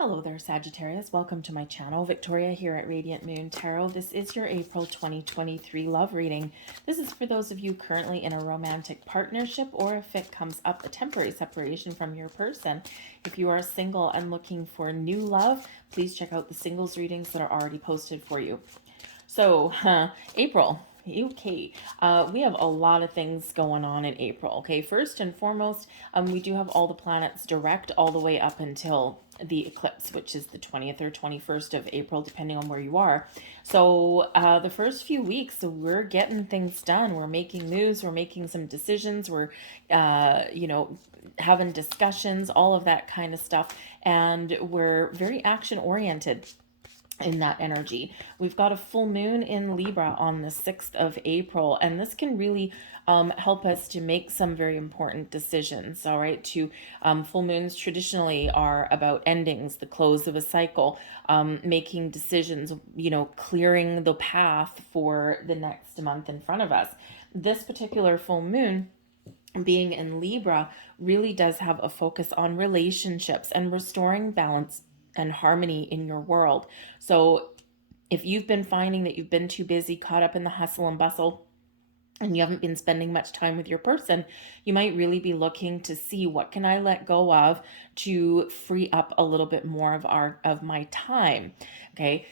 Hello there, Sagittarius. Welcome to my channel. Victoria here at Radiant Moon Tarot. This is your April 2023 love reading. This is for those of you currently in a romantic partnership, or if it comes up a temporary separation from your person. If you are single and looking for new love, please check out the singles readings that are already posted for you. So, April. Okay, we have a lot of things going on in April. Okay, first and foremost, we do have all the planets direct all the way up until the eclipse, which is the 20th or 21st of April, depending on where you are. So the first few weeks, we're getting things done. We're making moves. We're making some decisions. We're, having discussions, all of that kind of stuff. And we're very action oriented in that energy. We've got a full moon in Libra on the 6th of April, and this can really help us to make some very important decisions. All right, full moons traditionally are about endings, the close of a cycle, making decisions, clearing the path for the next month in front of us. This particular full moon, being in Libra, really does have a focus on relationships and restoring balance and harmony in your world. So if you've been finding that you've been too busy, caught up in the hustle and bustle, and you haven't been spending much time with your person, you might really be looking to see, what can I let go of to free up a little bit more of my time. Okay.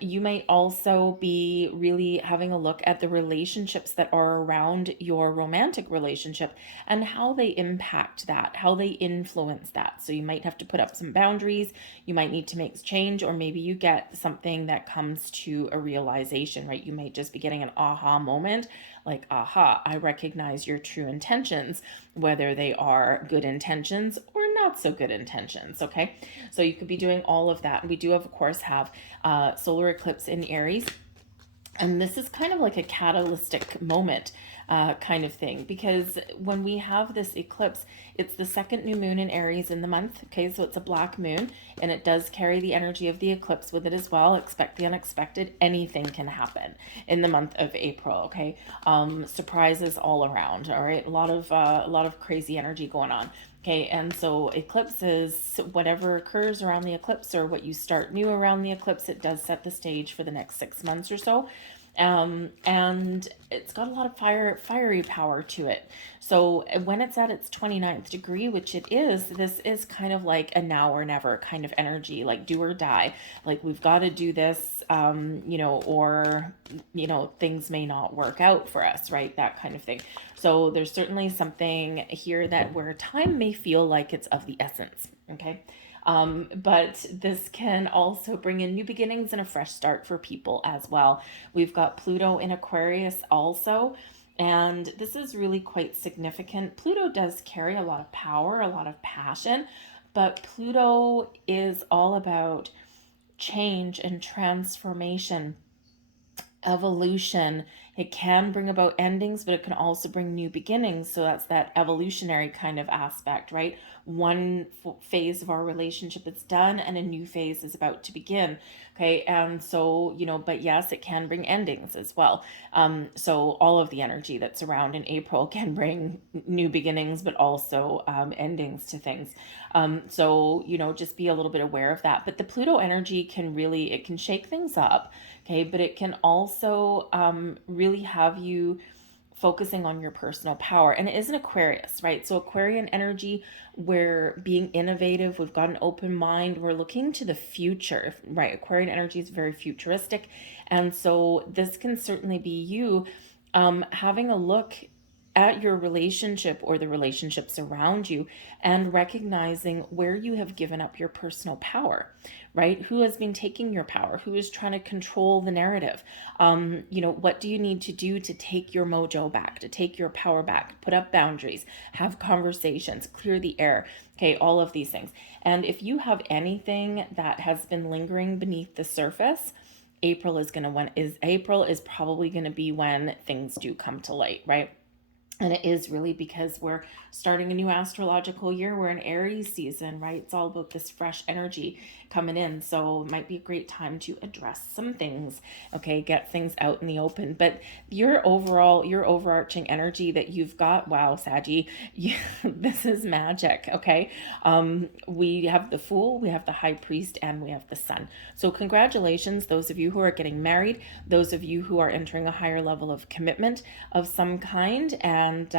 You might also be really having a look at the relationships that are around your romantic relationship and how they impact that, how they influence that. So you might have to put up some boundaries. You might need to make change, or maybe you get something that comes to a realization, right? You might just be getting an aha moment, like, aha, I recognize your true intentions, whether they are good intentions or not so good intentions. Okay, so you could be doing all of that. We do, of course, have solar eclipse in Aries. And this is kind of like a catalytic moment kind of thing, because when we have this eclipse, it's the second new moon in Aries in the month. Okay, so it's a black moon, and it does carry the energy of the eclipse with it as well. Expect the unexpected. Anything can happen in the month of April. Okay, surprises all around. All right, a lot of crazy energy going on. Okay, and so eclipses, whatever occurs around the eclipse or what you start new around the eclipse, it does set the stage for the next 6 months or so. And it's got a lot of fiery power to it. So when it's at its 29th degree, which it is, this is kind of like a now or never kind of energy, like do or die. Like, we've got to do this, or, things may not work out for us, right? That kind of thing. So there's certainly something here that where time may feel like it's of the essence. Okay. But this can also bring in new beginnings and a fresh start for people as well. We've got Pluto in Aquarius also, and this is really quite significant. Pluto does carry a lot of power, a lot of passion, but Pluto is all about change and transformation, evolution. It can bring about endings, but it can also bring new beginnings. So that's that evolutionary kind of aspect, right? One phase of our relationship is done and a new phase is about to begin. Okay, and so, but yes, it can bring endings as well. So all of the energy that's around in April can bring new beginnings, but also endings to things. So, just be a little bit aware of that. But the Pluto energy it can shake things up. Okay, but it can also really have you focusing on your personal power. And it is an Aquarius, right? So Aquarian energy, we're being innovative, we've got an open mind, we're looking to the future, right? Aquarian energy is very futuristic. And so this can certainly be you having a look at your relationship or the relationships around you and recognizing where you have given up your personal power, right? Who has been taking your power? Who is trying to control the narrative? What do you need to do to take your mojo back, to take your power back, put up boundaries, have conversations, clear the air? Okay, all of these things. And if you have anything that has been lingering beneath the surface, April is probably going to be when things do come to light, right? And it is really because we're starting a new astrological year. We're in Aries season, right? It's all about this fresh energy coming in. So it might be a great time to address some things, okay? Get things out in the open. But your overarching energy that you've got, wow, Saggy, this is magic, okay? We have the Fool, we have the High Priest, and we have the Sun. So congratulations, those of you who are getting married, those of you who are entering a higher level of commitment of some kind, and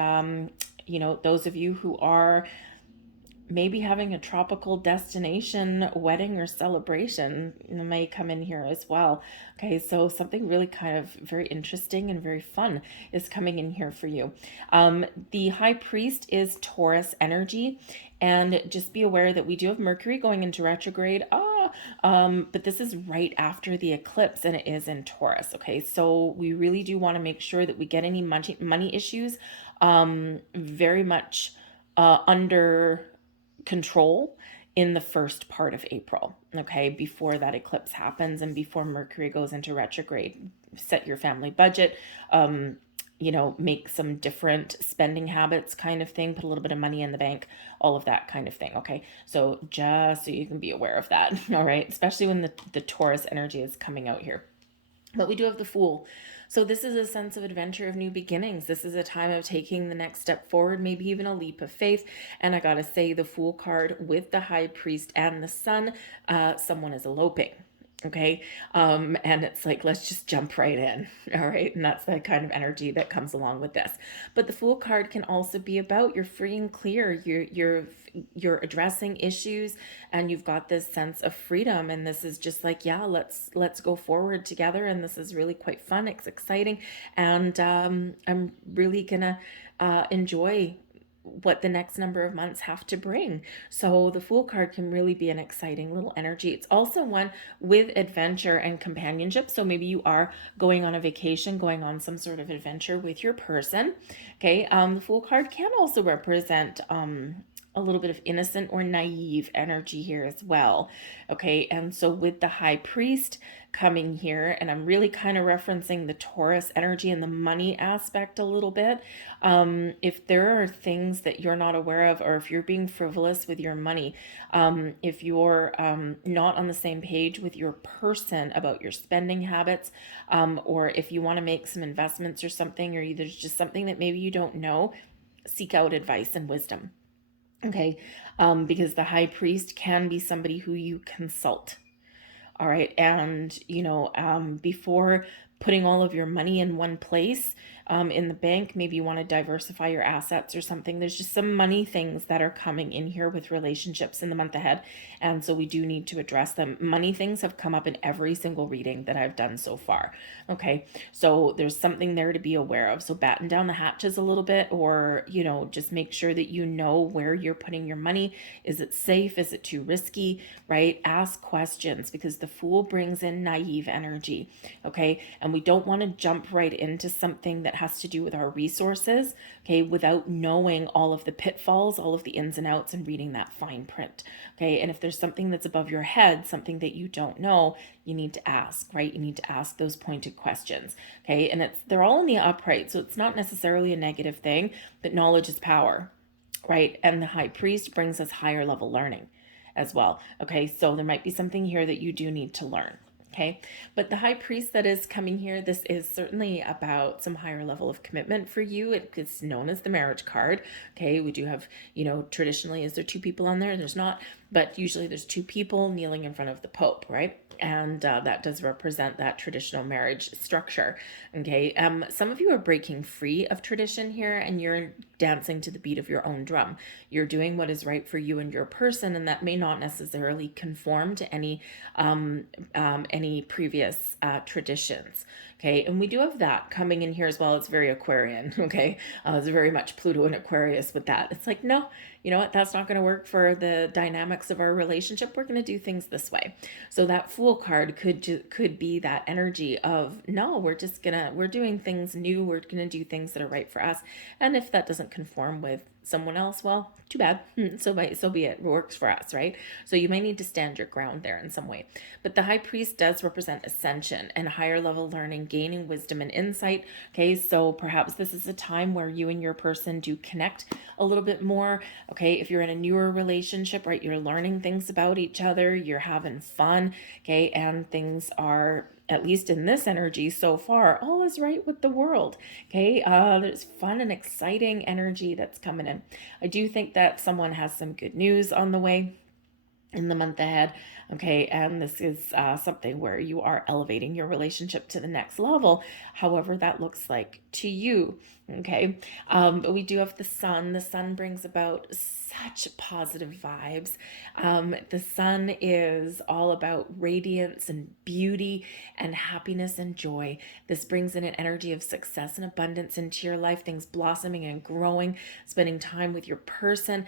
those of you who are maybe having a tropical destination wedding or celebration may come in here as well. Okay, so something really kind of very interesting and very fun is coming in here for you. The High Priest is Taurus energy, and just be aware that we do have Mercury going into retrograde. But this is right after the eclipse, and it is in Taurus. Okay, so we really do want to make sure that we get any money issues very much under control in the first part of April, okay, before that eclipse happens and before Mercury goes into retrograde. Set your family budget, make some different spending habits kind of thing, put a little bit of money in the bank, all of that kind of thing, okay? So just so you can be aware of that, all right? Especially when the Taurus energy is coming out here. But we do have the Fool. So this is a sense of adventure, of new beginnings. This is a time of taking the next step forward, maybe even a leap of faith. And I gotta say, the Fool card with the High Priest and the Sun, someone is eloping. Okay. And it's like, let's just jump right in. All right. And that's the kind of energy that comes along with this. But the Fool card can also be about you're free and clear. You're addressing issues, and you've got this sense of freedom. And this is just like, yeah, let's go forward together. And this is really quite fun. It's exciting. And I'm really gonna enjoy what the next number of months have to bring. So the Fool card can really be an exciting little energy. It's also one with adventure and companionship. So maybe you are going on a vacation, going on some sort of adventure with your person. Okay. The Fool card can also represent a little bit of innocent or naive energy here as well. Okay, and so with the High Priest coming here, and I'm really kind of referencing the Taurus energy and the money aspect a little bit. If there are things that you're not aware of, or if you're being frivolous with your money, if you're not on the same page with your person about your spending habits, or if you want to make some investments or something, or there's just something that maybe you don't know, seek out advice and wisdom. Okay, because the High Priest can be somebody who you consult. All right, and before putting all of your money in one place in the bank, maybe you want to diversify your assets or something. There's just some money things that are coming in here with relationships in the month ahead, and so we do need to address them. Money things have come up in every single reading that I've done so far. Okay, so there's something there to be aware of. So batten down the hatches a little bit, or just make sure that you know where you're putting your money. Is it safe? Is it too risky? Right? Ask questions, because the Fool brings in naive energy. Okay, and we don't want to jump right into something that has to do with our resources, okay, without knowing all of the pitfalls, all of the ins and outs, and reading that fine print. Okay, and if there's something that's above your head, something that you don't know, you need to ask, right? You need to ask those pointed questions. Okay, and they're all in the upright, so it's not necessarily a negative thing, but knowledge is power, right? And the High Priest brings us higher level learning as well. Okay, so there might be something here that you do need to learn. Okay, but the High Priest that is coming here, this is certainly about some higher level of commitment for you. It's known as the marriage card. Okay, we do have, traditionally, is there two people on there? There's not, but usually there's two people kneeling in front of the Pope, right? And that does represent that traditional marriage structure. Okay, some of you are breaking free of tradition here, and you're dancing to the beat of your own drum. You're doing what is right for you and your person, and that may not necessarily conform to any previous traditions. Okay, and we do have that coming in here as well. It's very Aquarian. Okay, it's very much Pluto and Aquarius with that. It's like, no, you know what? That's not going to work for the dynamics of our relationship. We're going to do things this way. So that Fool card could be that energy of, no, we're doing things new. We're going to do things that are right for us. And if that doesn't conform with someone else, well, too bad. So be it. It works for us, right? So you might need to stand your ground there in some way. But the high priest does represent ascension and higher level learning, gaining wisdom and insight. Okay, so perhaps this is a time where you and your person do connect a little bit more. Okay, if you're in a newer relationship, right, you're learning things about each other, you're having fun. Okay, and things are, at least in this energy so far, all is right with the world. Okay, there's fun and exciting energy that's coming in. I do think that someone has some good news on the way in the month ahead. Okay, and this is something where you are elevating your relationship to the next level, however that looks like to you. Okay, but we do have the sun. The sun brings about such positive vibes. The sun is all about radiance and beauty and happiness and joy. This brings in an energy of success and abundance into your life, things blossoming and growing, spending time with your person,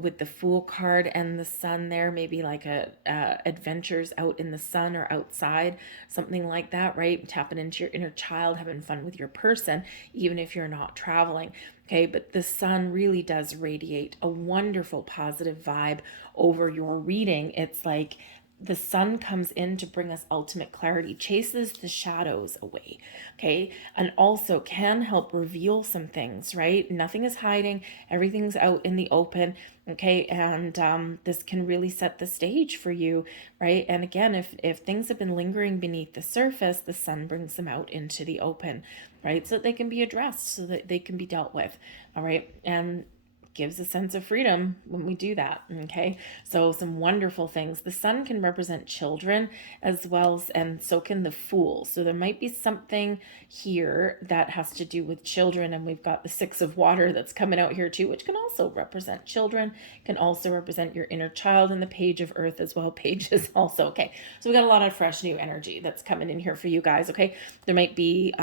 with the Fool card and the sun there, maybe like adventures out in the sun or outside, something like that, right? Tapping into your inner child, having fun with your person, even if you're not traveling. Okay, but the sun really does radiate a wonderful positive vibe over your reading. It's like the sun comes in to bring us ultimate clarity, chases the shadows away. Okay, and also can help reveal some things, right? Nothing is hiding, everything's out in the open. Okay, and this can really set the stage for you, right? And again, if things have been lingering beneath the surface, the sun brings them out into the open, right? So that they can be addressed, so that they can be dealt with. All right, and gives a sense of freedom when we do that. Okay, so some wonderful things. The sun can represent children as well as, and so can the Fool. So there might be something here that has to do with children, and we've got the Six of Water that's coming out here too, which can also represent children, can also represent your inner child, and the Page of Earth as well. Pages also. Okay, so we got a lot of fresh new energy that's coming in here for you guys. Okay, there might be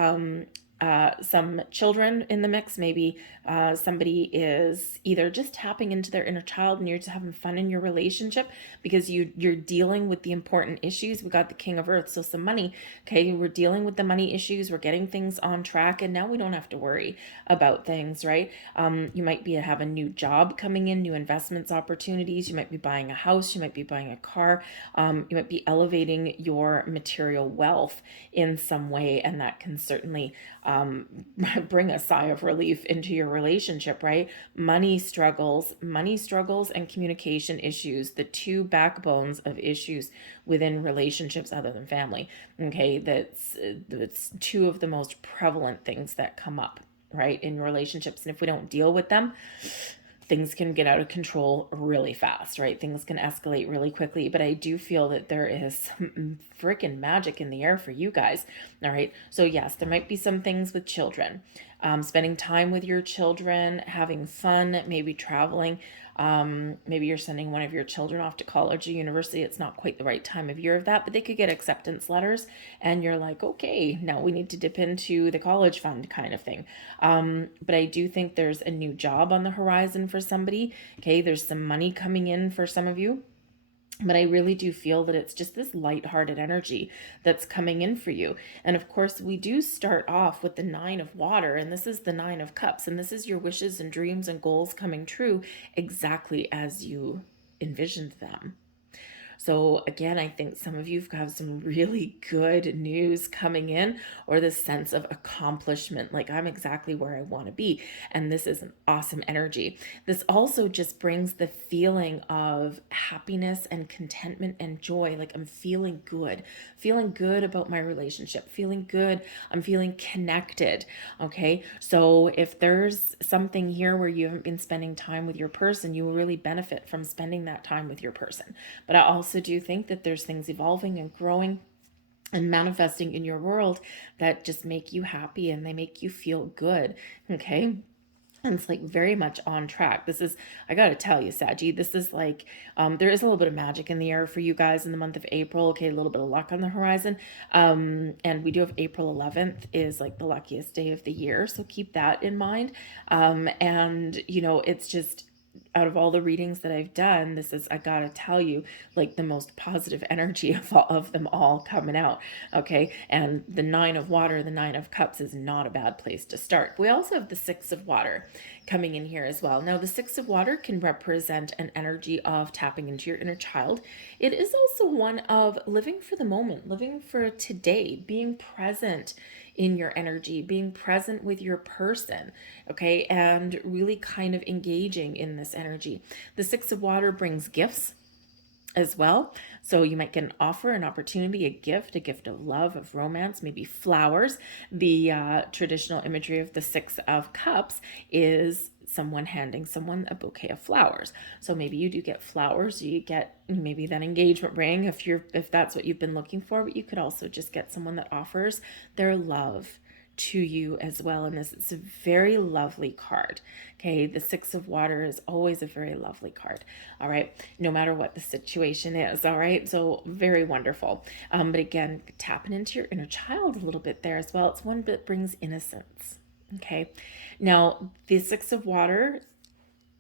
some children in the mix. Maybe somebody is either just tapping into their inner child and you're just having fun in your relationship because you're dealing with the important issues. We got the King of Earth, so some money. Okay, we're dealing with the money issues. We're getting things on track, and now we don't have to worry about things, right? You might have a new job coming in, new investments opportunities. You might be buying a house. You might be buying a car. You might be elevating your material wealth in some way, and that can certainly bring a sigh of relief into your relationship, right? Money struggles and communication issues, the two backbones of issues within relationships other than family. Okay, that's two of the most prevalent things that come up, right, in relationships. And if we don't deal with them, things can get out of control really fast, right? Things can escalate really quickly. But I do feel that there is freaking magic in the air for you guys. All right. So yes, there might be some things with children, spending time with your children, having fun, maybe traveling. Maybe you're sending one of your children off to college or university. It's not quite the right time of year of that, but they could get acceptance letters and you're like, okay, now we need to dip into the college fund kind of thing. But I do think there's a new job on the horizon for somebody. Okay, there's some money coming in for some of you. But I really do feel that it's just this lighthearted energy that's coming in for you. And of course, we do start off with the Nine of Water, and this is the Nine of Cups, and this is your wishes and dreams and goals coming true exactly as you envisioned them. So again, I think some of you have some really good news coming in, or this sense of accomplishment, like I'm exactly where I want to be. And this is an awesome energy. This also just brings the feeling of happiness and contentment and joy. Like I'm feeling good about my relationship, feeling good. I'm feeling connected. Okay. So if there's something here where you haven't been spending time with your person, you will really benefit from spending that time with your person. But I also do think that there's things evolving and growing and manifesting in your world that just make you happy and they make you feel good. Okay. And it's like very much on track. This is, I got to tell you, Saggy, this is like, there is a little bit of magic in the air for you guys in the month of April. Okay, a little bit of luck on the horizon. And we do have April 11th is like the luckiest day of the year. So keep that in mind. And, it's just, out of all the readings that I've done, this is, I gotta tell you, like the most positive energy of them all coming out. Okay. And the Nine of Water, the Nine of Cups is not a bad place to start. We also have the Six of Water coming in here as well. Now, the Six of Water can represent an energy of tapping into your inner child. It is also one of living for the moment, living for today, being present in your energy, being present with your person, okay, and really kind of engaging in this energy. The Six of Water brings gifts as well. So you might get an offer, an opportunity, a gift of love, of romance, maybe flowers. The traditional imagery of the Six of Cups is someone handing someone a bouquet of flowers. So maybe you do get flowers, you get maybe that engagement ring if that's what you've been looking for, but you could also just get someone that offers their love to you as well. And this is a very lovely card. Okay, the Six of Water is always a very lovely card. All right, no matter what the situation is. All right, so very wonderful. But again, tapping into your inner child a little bit there as well. It's one that brings innocence. Okay, now the Six of Water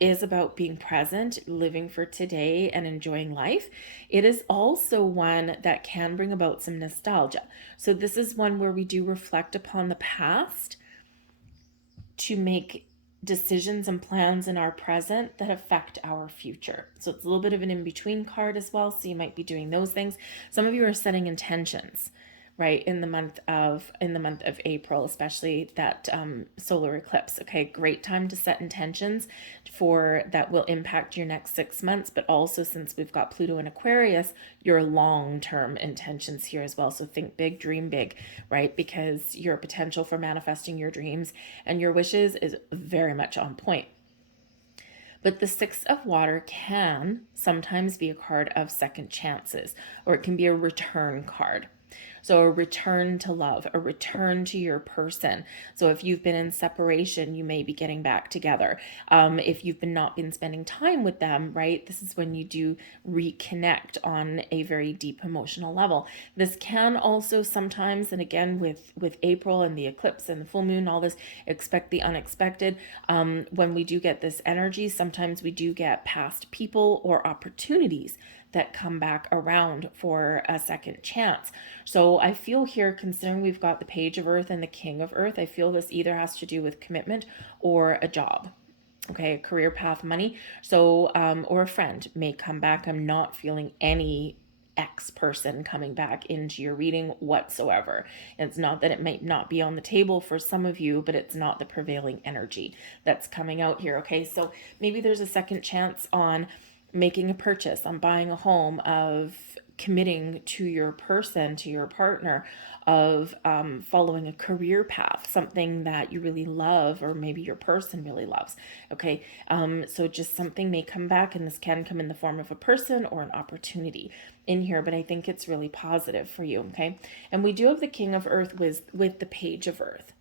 is about being present, living for today, and enjoying life. It is also one that can bring about some nostalgia. So this is one where we do reflect upon the past to make decisions and plans in our present that affect our future. So it's a little bit of an in-between card as well. So you might be doing those things. Some of you are setting intentions, right, in the month of April, especially that solar eclipse. Okay, great time to set intentions for that will impact your next 6 months, but also, since we've got Pluto in Aquarius, your long-term intentions here as well. So think big, dream big, right? Because your potential for manifesting your dreams and your wishes is very much on point. But the Six of Water can sometimes be a card of second chances, or it can be a return card. So a return to love, a return to your person. So if you've been in separation, you may be getting back together. If you've not been spending time with them, right, this is when you do reconnect on a very deep emotional level. This can also sometimes, and again with April and the eclipse and the full moon, all this, expect the unexpected. When we do get this energy, sometimes we do get past people or opportunities that come back around for a second chance. So I feel here, considering we've got the Page of Earth and the King of Earth, I feel this either has to do with commitment or a job. Okay, a career path, money. So, or a friend may come back. I'm not feeling any X person coming back into your reading whatsoever. It's not that it might not be on the table for some of you, but it's not the prevailing energy that's coming out here. Okay, so maybe there's a second chance on making a purchase, on buying a home, of committing to your person, to your partner, of following a career path, something that you really love, or maybe your person really loves. Okay, so just something may come back, and this can come in the form of a person or an opportunity in here, but I think it's really positive for you. Okay, and we do have the King of Earth with the Page of Earth.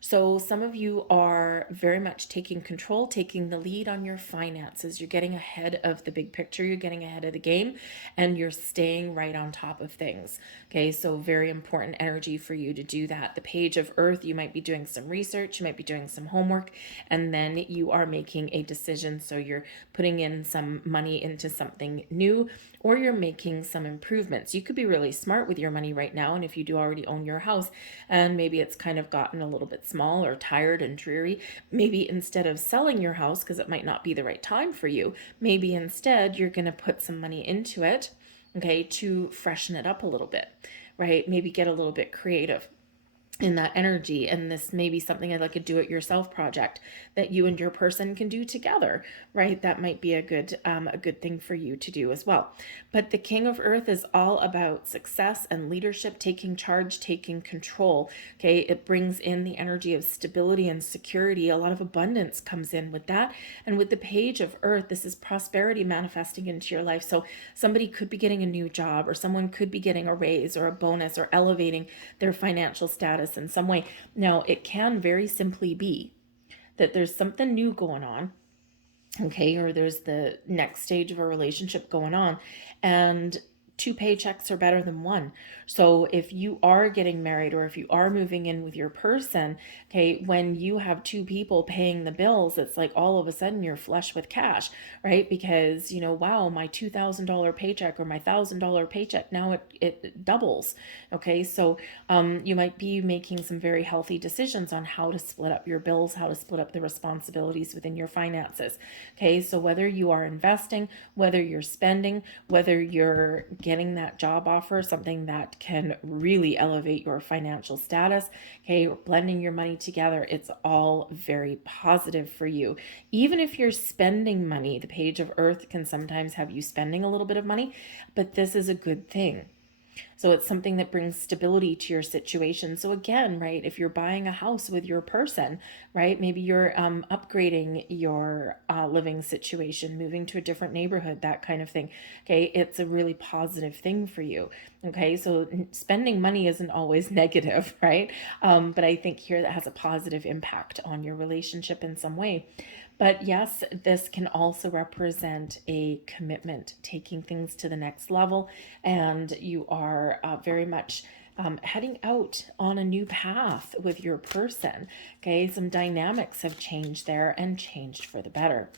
So some of you are very much taking control, taking the lead on your finances. You're getting ahead of the big picture. You're getting ahead of the game, and you're staying right on top of things. Okay, so very important energy for you to do that. The Page of Earth, you might be doing some research, you might be doing some homework, and then you are making a decision. So you're putting in some money into something new, or you're making some improvements. You could be really smart with your money right now, and if you do already own your house, and maybe it's kind of gotten a little bit small or tired and dreary, maybe instead of selling your house, because it might not be the right time for you, maybe instead you're going to put some money into it, okay, to freshen it up a little bit, right? Maybe get a little bit creative in that energy. And this may be something like a do-it-yourself project that you and your person can do together, right? That might be a good thing for you to do as well. But the King of Earth is all about success and leadership, taking charge, taking control. Okay, it brings in the energy of stability and security. A lot of abundance comes in with that. And with the Page of Earth, this is prosperity manifesting into your life. So somebody could be getting a new job, or someone could be getting a raise or a bonus, or elevating their financial status in some way. Now, it can very simply be that there's something new going on, okay, or there's the next stage of a relationship going on, and two paychecks are better than one. So if you are getting married or if you are moving in with your person, okay, when you have two people paying the bills, it's like all of a sudden you're flush with cash, right? Because, wow, my $2,000 paycheck or my $1,000 paycheck, now it doubles. Okay, so you might be making some very healthy decisions on how to split up your bills, how to split up the responsibilities within your finances. Okay, so whether you are investing, whether you're spending, whether you're getting that job offer, something that can really elevate your financial status, okay, or blending your money together, it's all very positive for you. Even if you're spending money, the page of earth can sometimes have you spending a little bit of money, but this is a good thing. So it's something that brings stability to your situation. So again, right, if you're buying a house with your person, right, maybe you're upgrading your living situation, moving to a different neighborhood, that kind of thing. Okay, it's a really positive thing for you. Okay, so spending money isn't always negative, right? But I think here that has a positive impact on your relationship in some way. But yes, this can also represent a commitment, taking things to the next level, and you are very much heading out on a new path with your person. Okay, some dynamics have changed there and changed for the better.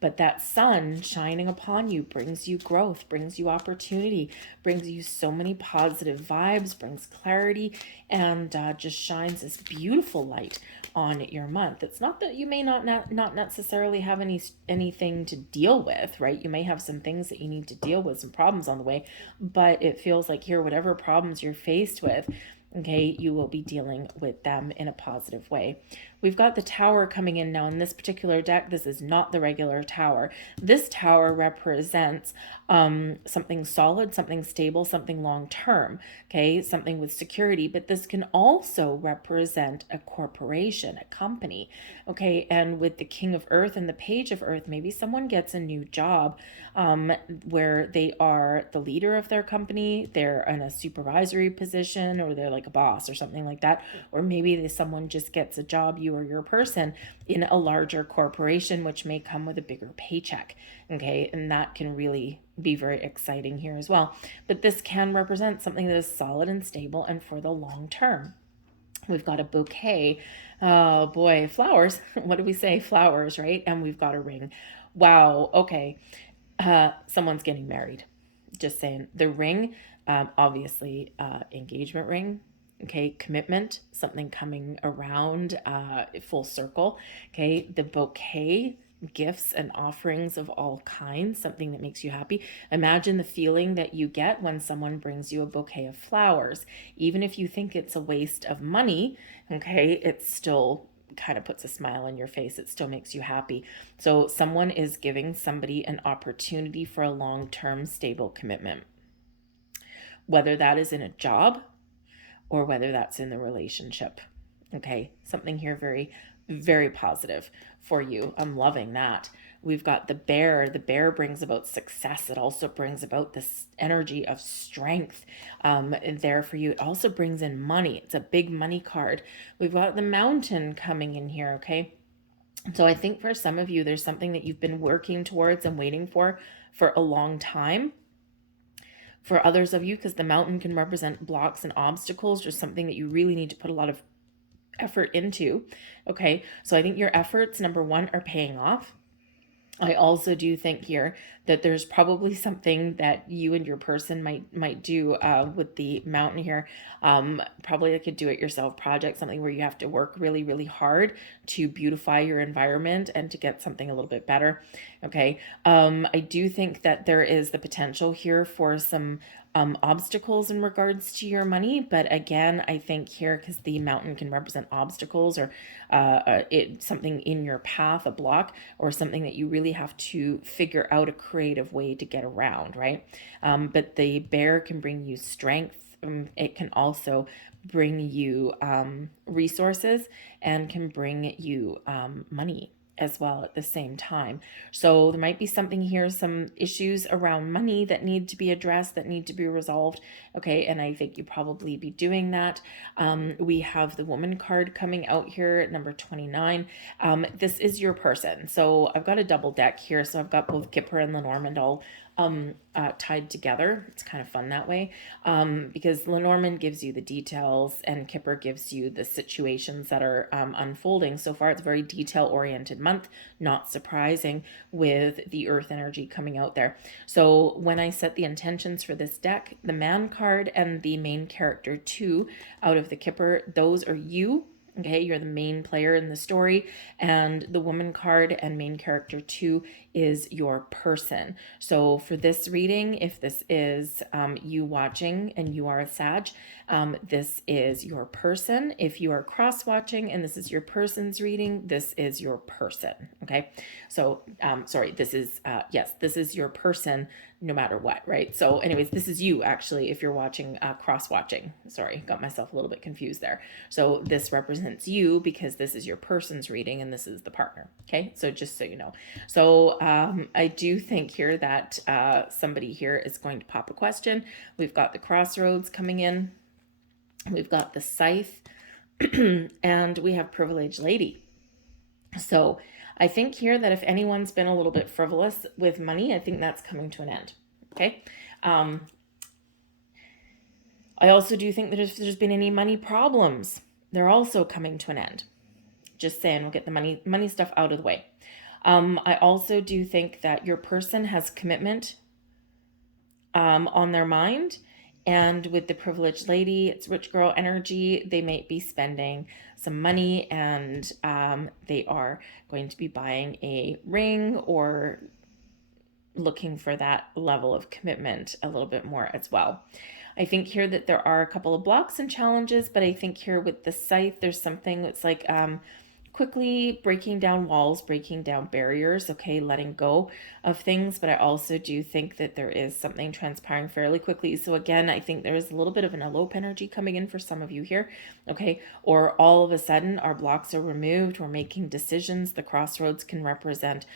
But that sun shining upon you brings you growth, brings you opportunity, brings you so many positive vibes, brings clarity, and just shines this beautiful light on your month. It's not that you may not necessarily have anything to deal with, right? You may have some things that you need to deal with, some problems on the way, but it feels like here, whatever problems you're faced with, okay, you will be dealing with them in a positive way. We've got the tower coming in now. In this particular deck, this is not the regular tower. This tower represents something solid, something stable, something long-term, okay, something with security, but this can also represent a corporation, a company, okay, and with the King of Earth and the Page of Earth, maybe someone gets a new job where they are the leader of their company, they're in a supervisory position, or they're like a boss or something like that, or maybe someone just gets a job, you or your person, in a larger corporation, which may come with a bigger paycheck. Okay, and that can really be very exciting here as well. But this can represent something that is solid and stable and for the long term. We've got a bouquet. Oh boy, flowers. What do we say? Flowers, right? And we've got a ring. Wow, okay. Someone's getting married. Just saying. The ring, obviously, engagement ring, okay, commitment, something coming around full circle, okay, the bouquet, gifts and offerings of all kinds, something that makes you happy. Imagine the feeling that you get when someone brings you a bouquet of flowers. Even if you think it's a waste of money, okay, it still kind of puts a smile on your face. It still makes you happy. So someone is giving somebody an opportunity for a long-term stable commitment, whether that is in a job or whether that's in the relationship. Okay, something here very, very positive for you. I'm loving that. We've got the bear. The bear brings about success. It also brings about this energy of strength there for you. It also brings in money. It's a big money card. We've got the mountain coming in here, okay? So I think for some of you, there's something that you've been working towards and waiting for a long time. For others of you, because the mountain can represent blocks and obstacles, or something that you really need to put a lot of effort into. Okay, so I think your efforts, number one, are paying off. I also do think here that there's probably something that you and your person might do with the mountain here. Probably like a do-it-yourself project, something where you have to work really, really hard to beautify your environment and to get something a little bit better. Okay, I do think that there is the potential here for some obstacles in regards to your money. But again, I think here, because the mountain can represent obstacles or something in your path, a block, or something that you really have to figure out a creative way to get around, right? But the bear can bring you strength. It can also bring you resources and can bring you money as well at the same time. So there might be something here, some issues around money that need to be addressed, that need to be resolved. Okay, and I think you probably be doing that. We have the woman card coming out here at number 29. This is your person. So I've got a double deck here. So I've got both Kipper and Lenormand all tied together. It's kind of fun that way, because Lenormand gives you the details and Kipper gives you the situations that are unfolding. So far, it's a very detail-oriented month, not surprising with the Earth energy coming out there. So when I set the intentions for this deck, the Man card and the main character 2 out of the Kipper, those are you. Okay, you're the main player in the story, and the Woman card and main character 2 is your person. So for this reading, if this is you watching and you are a Sag, this is your person. If you are cross-watching and this is your person's reading, this is your person. Okay, so sorry, this is yes, this is your person no matter what, right? So anyways, this is you actually if you're watching cross-watching. Sorry, got myself a little bit confused there. So this represents you because this is your person's reading and this is the partner. Okay, so just so you know. So I do think here that somebody here is going to pop a question. We've got the Crossroads coming in. We've got the Scythe and we have Privileged Lady. So I think here that if anyone's been a little bit frivolous with money, I think that's coming to an end. Okay. I also do think that if there's been any money problems, they're also coming to an end. Just saying, we'll get the money stuff out of the way. I also do think that your person has commitment on their mind. And with the Privileged Lady, it's rich girl energy. They might be spending some money and they are going to be buying a ring or looking for that level of commitment a little bit more as well. I think here that there are a couple of blocks and challenges, but I think here with the Scythe, there's something that's like quickly breaking down walls, breaking down barriers, okay, letting go of things. But I also do think that there is something transpiring fairly quickly. So again, I think there is a little bit of an elope energy coming in for some of you here, okay? Or all of a sudden our blocks are removed, we're making decisions. The Crossroads can represent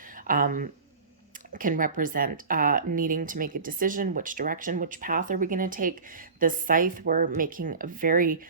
needing to make a decision, which direction, which path are we going to take. The Scythe, we're making a very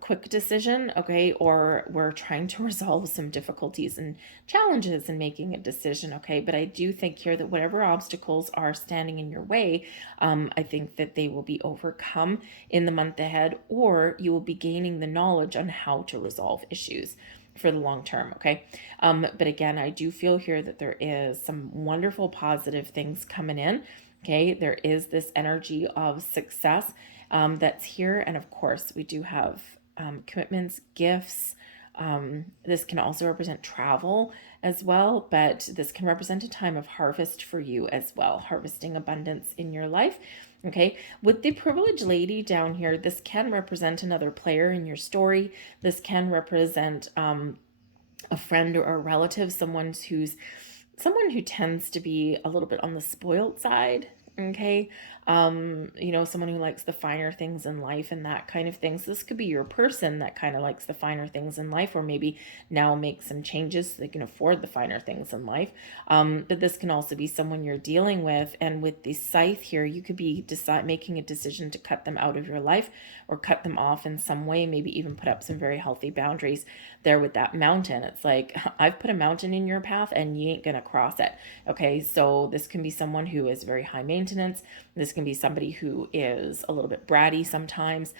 quick decision, okay, or we're trying to resolve some difficulties and challenges in making a decision, okay. But I do think here that whatever obstacles are standing in your way, I think that they will be overcome in the month ahead, or you will be gaining the knowledge on how to resolve issues for the long term, okay. But again, I do feel here that there is some wonderful positive things coming in, okay. There is this energy of success that's here, and of course we do have commitments, gifts. This can also represent travel as well, but this can represent a time of harvest for you as well, harvesting abundance in your life. Okay, with the Privileged Lady down here, this can represent another player in your story. This can represent a friend or a relative, someone who tends to be a little bit on the spoiled side. Okay, someone who likes the finer things in life and that kind of thing. So this could be your person that kind of likes the finer things in life, or maybe now make some changes so they can afford the finer things in life. But this can also be someone you're dealing with. And with the Scythe here, you could be making a decision to cut them out of your life or cut them off in some way, maybe even put up some very healthy boundaries there with that mountain. It's like, I've put a mountain in your path and you ain't gonna cross it. Okay, so this can be someone who is very high maintenance. This can be somebody who is a little bit bratty sometimes,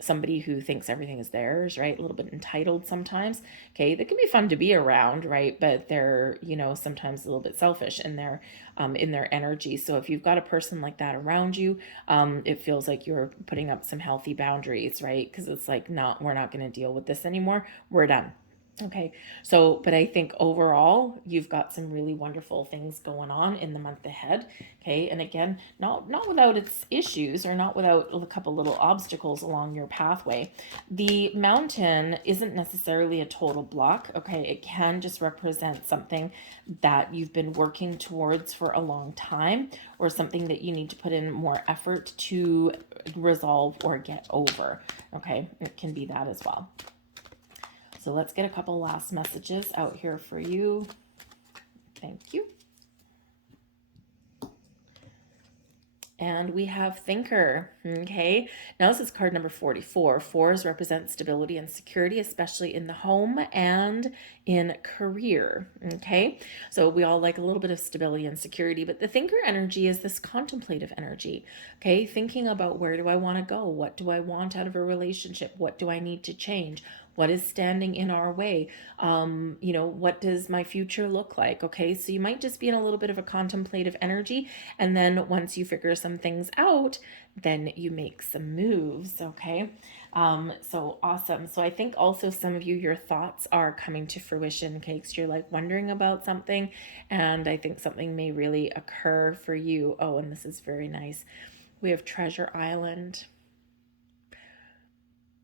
somebody who thinks everything is theirs, right? A little bit entitled sometimes. Okay, that can be fun to be around, right? But they're, sometimes a little bit selfish in their energy. So if you've got a person like that around you, it feels like you're putting up some healthy boundaries, right? Because it's like, no, we're not going to deal with this anymore. We're done. Okay, so, but I think overall, you've got some really wonderful things going on in the month ahead. Okay, and again, not without its issues or not without a couple little obstacles along your pathway. The mountain isn't necessarily a total block. Okay, it can just represent something that you've been working towards for a long time, or something that you need to put in more effort to resolve or get over. Okay, it can be that as well. So let's get a couple last messages out here for you. Thank you. And we have thinker. Okay. Now this is card number 44. Fours represent stability and security, especially in the home and in career. Okay. So we all like a little bit of stability and security, but the thinker energy is this contemplative energy. Okay. Thinking about, where do I want to go? What do I want out of a relationship? What do I need to change? What is standing in our way? What does my future look like? Okay, so you might just be in a little bit of a contemplative energy, and then once you figure some things out, then you make some moves. Okay, so awesome. So I think also some of you, your thoughts are coming to fruition. Okay, because you're like wondering about something, and I think something may really occur for you. Oh, and this is very nice. We have Treasure Island.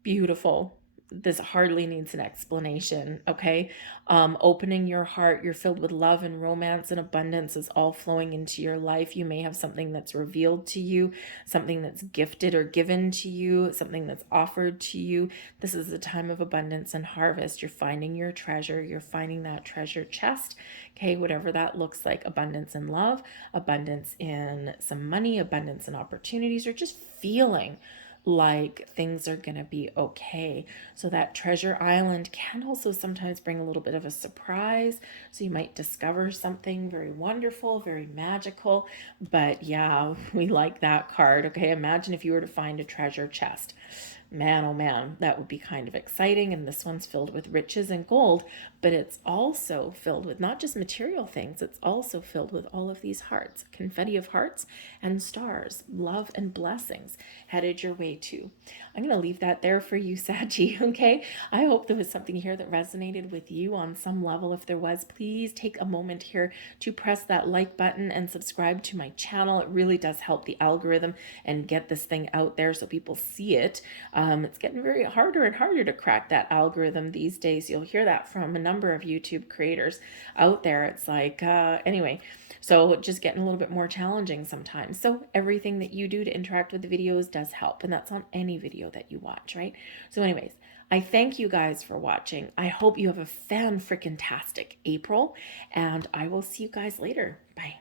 Beautiful. This hardly needs an explanation. Okay. Opening your heart, you're filled with love and romance and abundance is all flowing into your life. You may have something that's revealed to you, something that's gifted or given to you, something that's offered to you. This is a time of abundance and harvest. You're finding your treasure. You're finding that treasure chest. Okay, whatever that looks like. Abundance in love, abundance in some money, abundance in opportunities, or just feeling like things are going to be okay. So that Treasure Island can also sometimes bring a little bit of a surprise. So you might discover something very wonderful, very magical. But yeah, we like that card. Okay, imagine if you were to find a treasure chest. Man, oh man, that would be kind of exciting. And this one's filled with riches and gold, but it's also filled with not just material things, it's also filled with all of these hearts, confetti of hearts and stars, love and blessings headed your way too. I'm going to leave that there for you, Saggy. Okay. I hope there was something here that resonated with you on some level. If there was, please take a moment here to press that like button and subscribe to my channel. It really does help the algorithm and get this thing out there so people see it. It's getting very harder and harder to crack that algorithm these days. You'll hear that from a number of YouTube creators out there. It's like, anyway, so just getting a little bit more challenging sometimes. So everything that you do to interact with the videos does help. And that's on any video that you watch, right? So anyways, I thank you guys for watching. I hope you have a fan-freaking-tastic April, and I will see you guys later. Bye.